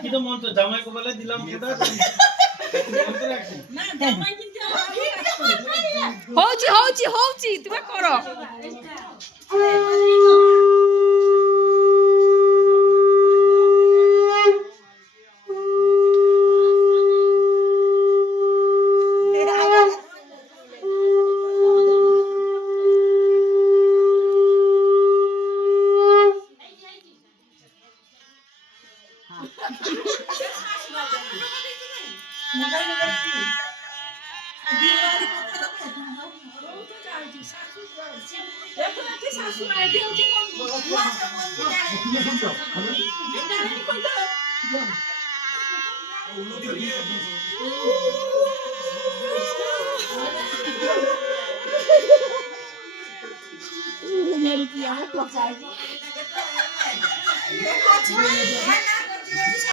কি তো মন তো জামাই কো বলে দিলাম সেটা না জামাই কিন্তু হউচি তুমি করো